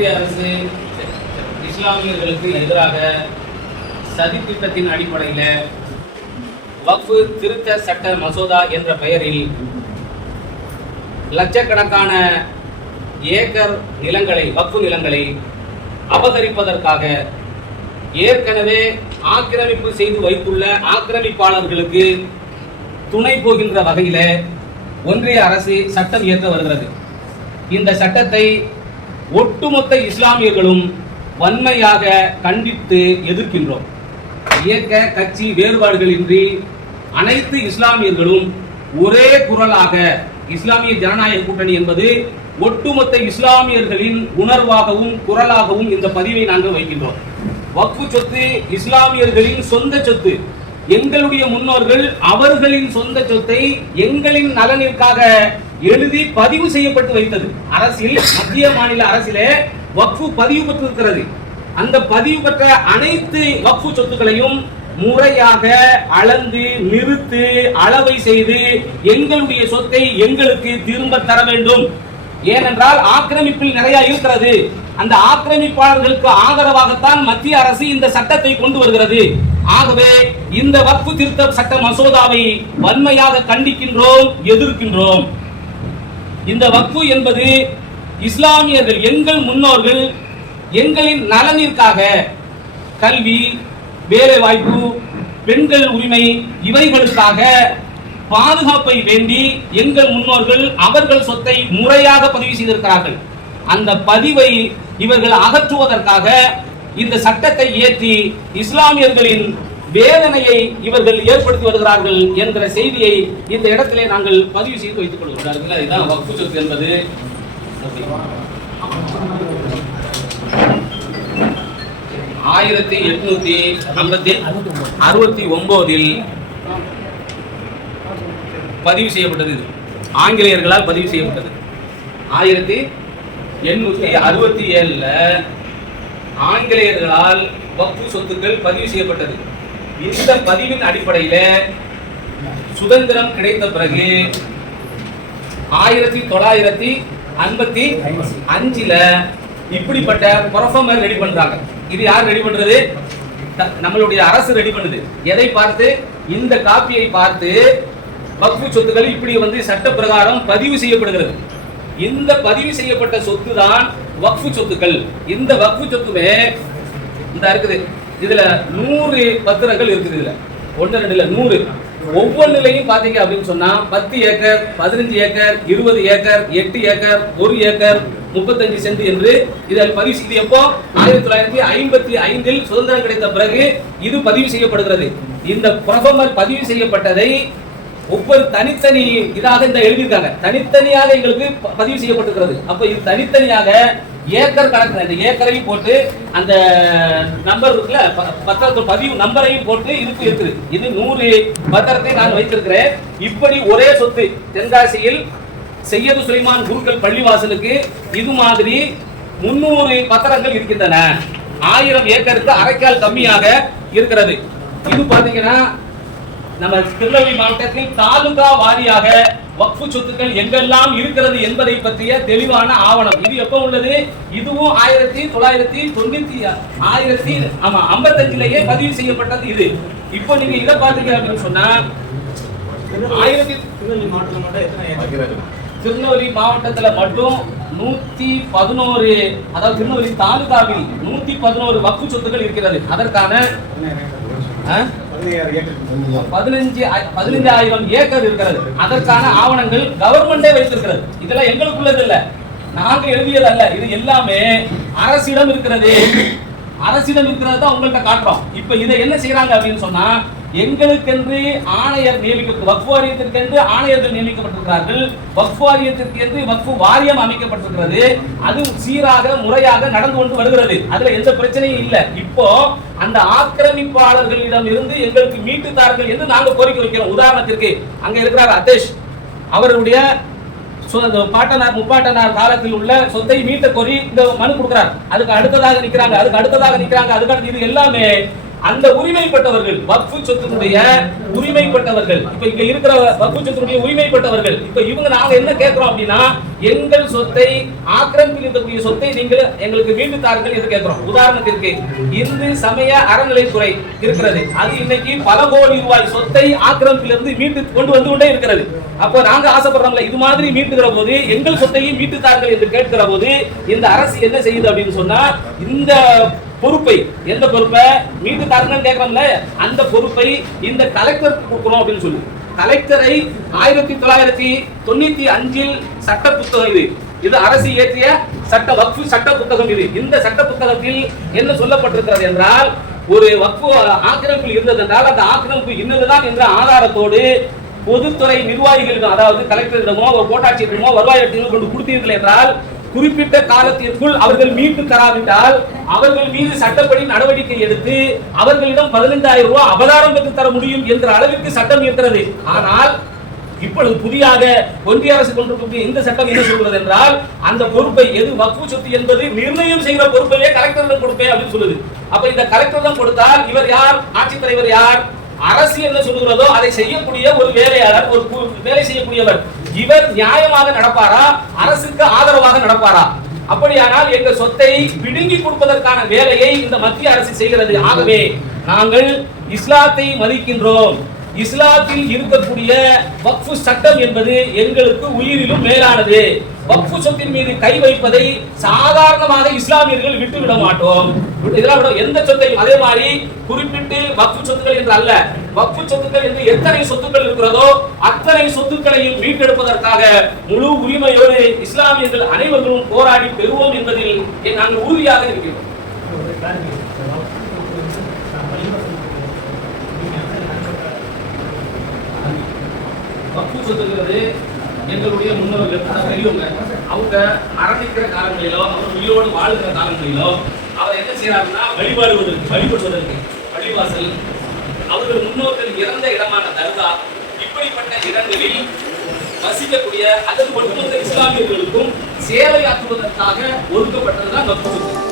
ஒன்றிய அரசு இஸ்லாமியர்களுக்கு எதிராக சதித்திட்டத்தின் அடிப்படையில் வக்ஃபு திருத்த சட்ட மசோதா என்ற பெயரில் லட்சக்கணக்கான ஏக்கர் நிலங்களை, வக்ஃபு நிலங்களை அபகரிப்பதற்காக ஏற்கனவே ஆக்கிரமிப்பு செய்து வைத்துள்ள ஆக்கிரமிப்பாளர்களுக்கு துணை போகின்ற வகையில் ஒன்றிய அரசு சட்டம் இயற்ற வருகிறது. இந்த சட்டத்தை ஒட்டுமொத்த இஸ்லாமியர்களும் வன்மையாக கண்டித்து எதிர்க்கின்றோம். இயக்க கட்சி வேறுபாடுகளின்றி அனைத்து இஸ்லாமியர்களும் ஒரே குரலாக, இஸ்லாமிய ஜனநாயக கூட்டணி என்பது ஒட்டுமொத்த இஸ்லாமியர்களின் உணர்வாகவும் குரலாகவும் இந்த பதிவை நாங்கள் வைக்கின்றோம். வக்ஃபு சொத்து இஸ்லாமியர்களின் சொந்த சொத்து. எங்களுடைய முன்னோர்கள் அவர்களின் சொந்த சொத்தை எங்களின் நலனிற்காக எழுதி பதிவு செய்யப்பட்டு வைத்தது. அரசில், மத்திய மாநில அரசிலே வக்ஃபு பதிவு பெற்றிருக்கிறது. அந்த பதிவு பெற்ற அனைத்து வக்ஃபு சொத்துக்களையும் முறையாக அளந்து நிறுத்து அளவை செய்து எங்களுடைய சொத்தை எங்களுக்கு திரும்ப தர வேண்டும். ஏனென்றால் ஆக்கிரமிப்பில் நிறைய இருக்கிறது. அந்த ஆக்கிரமிப்பாளர்களுக்கு ஆதரவாகத்தான் மத்திய அரசு இந்த சட்டத்தை கொண்டு வருகிறது. ஆகவே இந்த வக்ஃபு திருத்த சட்ட மசோதாவை வன்மையாக கண்டிக்கின்றோம், எதிர்க்கின்றோம். இந்த வக்ஃபு என்பது இஸ்லாமியர்கள், எங்கள் முன்னோர்கள் எங்களின் நலனிற்காக கல்வி, வேலை வாய்ப்பு, பெண்கள் உரிமை இவைகளுக்காக பாதுகாப்பை வேண்டி எங்கள் முன்னோர்கள் அவர்கள் சொத்தை முறையாக பதிவு செய்திருக்கிறார்கள். அந்த பதிவை இவர்கள் அகற்றுவதற்காக இந்த சட்டத்தை இயற்றி இஸ்லாமியர்களின் வேதனையை இவர்கள் ஏற்படுத்தி வருகிறார்கள் என்கிற செய்தியை இந்த இடத்திலே நாங்கள் பதிவு செய்து வைத்துக் கொள்கிறோம். இதுதான் வக்ஃபு சொத்து என்பது. 1869 பதிவு செய்யப்பட்டது. இது ஆங்கிலேயர்களால் பதிவு செய்யப்பட்டது. 1867 ஆங்கிலேயர்களால் வக்ஃபு சொத்துக்கள் பதிவு செய்யப்பட்டது. இந்த பதிவின் அடிப்படையில் சுதந்திரம் கிடைத்த பிறகு 1955 இப்படிப்பட்ட பர்ஃபார்மர் ரெடி பண்றாங்க. இது யார் ரெடி பண்றது? நம்மளுடைய அரசு ரெடி பண்ணுது. எதை பார்த்து? இந்த காப்பியை பார்த்து வக்ஃபு சொத்துக்கள் இப்படி சட்ட பிரகாரம் பதிவு செய்யப்படுகிறது. இந்த பதிவு செய்யப்பட்ட சொத்து தான் வக்ஃபு சொத்துக்கள். இந்த வக்ஃபு சொத்துமே இந்த இருக்குது. இதுல 100 பத்திரங்கள் இருக்குது. இதுல 1 2 இல்ல 100. ஒவ்வொன்றிலையும் பாத்தீங்க அப்படின்னு சொன்னா 10 acre, 15 acre, 20 acre, 8 acre, 1 acre, 35 cent என்று இதில் பதிவு செய்து எப்போ 1955 சுதந்திரம் கிடைத்த பிறகு இது பதிவு செய்யப்படுகிறது. இந்த பிரதமர் பதிவு செய்யப்பட்டதை ஒவ்வொரு தனித்தனி இதாக இந்த எழுதியிருக்காங்க. தனித்தனியாக எங்களுக்கு பதிவு செய்யப்பட்டிருக்கிறது. அப்ப இது தனித்தனியாக ஏக்கர் கணக்கு, அந்த ஏக்கரையும் போட்டு அந்த நம்பர் இருக்குல்ல, பத்திரத்து பதிவு நம்பரையும் போட்டு இதுக்கு இருக்குது. இது 100 பத்திரத்தை நான் வைத்திருக்கிறேன். இப்படி ஒரே சொத்து தென்காசியில் சையது சுலைமான் குருக்கள் பள்ளிவாசலுக்கு இது மாதிரி 300 பத்திரங்கள் இருக்கின்றன. 1000 ஏக்கருக்கு அரைக்கால் கம்மியாக இருக்கிறது. இது பாத்தீங்கன்னா நம்ம திருநெல்வேலி மாவட்டத்தில் தாலுகா வாரியாக வக்ஃபு சொத்துக்கள் எங்கெல்லாம் இருக்கிறது என்பதை பற்றிய தெளிவான ஆவணம். இது எப்ப உள்ளது? இதுவும் 1955 பதிவு செய்யப்பட்டது. இது இப்போ நீங்க இதை பாத்தீங்க அப்படின்னு சொன்னா திருநெல்வேலி மாவட்டத்துல மட்டும் 111, அதாவது திருநெல்வேலி தாலுகாவில் 111 வக்ஃபு சொத்துக்கள் இருக்கிறது. அதற்கான 15,000 ஏக்கர் இருக்கிறது. அதற்கான ஆவணங்கள் கவர்மெண்டே வைத்திருக்கிறது. இதெல்லாம் எங்களுக்குள்ளது இல்ல, நாங்க எழுதியது அல்ல. இது எல்லாமே அரசிடம் இருக்கிறது. அரசிடம் இருக்கிறது தான் உங்கள்கிட்ட காட்டுறோம். இப்ப இதை என்ன செய்யறாங்க அப்படின்னு சொன்னா, எங்களுக்கென்று ஆணையர் வக்ஃபு வாரியத்திற்கென்று ஆணையர்கள் நியமிக்கப்பட்டிருக்கிறார்கள். வக்ஃபு வாரியத்திற்கு என்று வக்ஃபு வாரியம் அமைக்கப்பட்டிருக்கிறது. அது சீராக முறையாக நடந்து கொண்டு வருகிறது. அதுல எந்த பிரச்சனையும் இல்லை. இப்போ அந்த ஆக்கிரமிப்பாளர்களிடம் இருந்து எங்களுக்கு மீட்டு தாருங்கள் என்று நாங்கள் கோரிக்கை வைக்கிறோம். உதாரணத்திற்கு அங்க இருக்கிறார் அத்தேஷ், அவருடைய பாட்டனார் முப்பாட்டனார் காலத்தில் உள்ள சொத்தை மீட்ட கோரி இந்த மனு கொடுக்கிறார். அதுக்கு அடுத்ததாக நிக்கிறாங்க. இது எல்லாமே அந்த உரிமைப்பட்டவர்கள் வக்ஃபு சொத்துடைய உரிமைப்பட்டவர்கள், இப்ப இங்க இருக்கிற வக்ஃபு சொத்துடைய உரிமைப்பட்டவர்கள், இப்ப இவங்க நாங்க என்ன கேட்கிறோம் அப்படின்னா, எங்கள் சொத்தை ஆக்கிரமிப்பில் இருக்கக்கூடிய சொத்தை நீங்கள் எங்களுக்கு மீண்டு தாருங்கள் என்று கேட்கிறோம். உதாரணத்திற்கு இந்து சமய அறநிலைத்துறை இருக்கிறது, அது இன்னைக்கு பல கோடி ரூபாய் சொத்தை ஆக்கிரமிப்பிலிருந்து மீட்டு கொண்டு வந்து கொண்டே இருக்கிறது. அப்போ நாங்க ஆசைப்படுறோம்ல, இது மாதிரி மீட்டுகிற போது எங்கள் சொத்தையும் மீட்டு தாருங்கள் என்று கேட்கிற போது இந்த அரசு என்ன செய்யுது அப்படின்னு சொன்னா, இந்த பொறுப்பை, எந்த பொறுப்பை மீட்டு தாருங்கன்னு கேட்கறோம்ல, அந்த பொறுப்பை இந்த கலெக்டருக்கு கொடுக்கணும் அப்படின்னு சொல்லி கலெக்டரை 1995 சட்ட புத்தகம் இது அரசு இயற்றிய சட்ட வக்ஃபு சட்ட புத்தகம் இது. இந்த சட்ட புத்தகத்தில் என்ன சொல்லப்பட்டிருக்கிறது என்றால், ஒரு வக்ஃபு ஆக்கிரமிப்பில் இருந்தது என்றால் அந்த ஆக்கிரமிப்பு இன்னதுதான் என்ற ஆதாரத்தோடு பொதுத்துறை நிர்வாகிகளிடம், அதாவது கலெக்டரிடமோ கோட்டாட்சியரிடமோ வருவாய் கொண்டு கொடுத்தீர்கள் என்றால் குறிப்பிட்ட காலத்திற்குள் அவர்கள் மீட்டு தராவிட்டால் அவர்கள் மீது சட்டப்படி நடவடிக்கை எடுத்து அவர்களிடம் 15,000 ரூபாய் அபராதம் பெற்று தர முடியும் என்ற அளவிற்கு சட்டம் இருக்கிறது. ஆனால் இப்பொழுது புதியாக ஒன்றிய அரசு கொண்டிருக்கக்கூடிய இந்த சட்டம் என்ன சொல்கிறது என்றால், அந்த பொறுப்பை, எது வக்ஃபு சொத்து என்பது நிர்ணயம் செய்கிற பொறுப்பையே கலெக்டரிடம் கொடுப்பேன் அப்படின்னு சொல்லுது. அப்ப இந்த கலெக்டரிடம் கொடுத்தால் இவர் யார்? ஆட்சித்தலைவர் யார்? அரசு என்ன சொல்லுகிறதோ அதை செய்யக்கூடிய ஒரு வேலையாளர், ஒரு வேலை செய்யக்கூடியவர். இவர் நியாயமாக நடப்பாரா? அரசுக்கு ஆதரவாக நடப்பாரா? அப்படியானால் எங்கள் சொத்தை பிடுங்கி கொடுப்பதற்கான வேலையை இந்த மத்திய அரசு செய்கிறது. ஆகவே நாங்கள் இஸ்லாத்தை மதிக்கின்றோம். இஸ்லாத்தில் இருக்கக்கூடிய வக்ஃபு சட்டம் என்பது எங்களுக்கு உயிரிலும் மேலானது. வக்ஃபு சொத்தின் மீது கை வைப்பதை சாதாரணமாக இஸ்லாமியர்கள் விட்டுவிட மாட்டோம். இதெல்லாம் எந்த சொத்தையும் அதே மாதிரி குறிப்பிட்டு வக்ஃபு சொத்துக்கள் என்று அல்ல, வக்ஃபு சொத்துக்கள் என்று எத்தனை சொத்துக்கள் இருக்கிறதோ அத்தனை சொத்துக்களையும் மீட்டெடுப்பதற்காக முழு உரிமையோடு இஸ்லாமியர்கள் அனைவரும் போராடி பெறுவோம் என்பதில் நாங்கள் உறுதியாக இருக்கிறோம். வக்ஃபு சொத்துக்கிறது எங்களுடைய முன்னோர்கள், பெரியவங்க, அவங்க அரணிக்கிற காலங்களிலோ அவர் உயிரோடு வாழ்கிற காலங்களிலோ அவர் என்ன செய்யறாருன்னா, வழிபடுவதற்கு பள்ளிவாசல், அவர்கள் முன்னோர்கள் இறந்த இடமான தர்கா, இப்படிப்பட்ட இடங்களில் வசிக்கக்கூடிய அதன் ஒட்டுமொத்த இஸ்லாமியர்களுக்கும் சேவையாற்றுவதற்காக ஒதுக்கப்பட்டதுதான் வக்ஃபு சொத்து.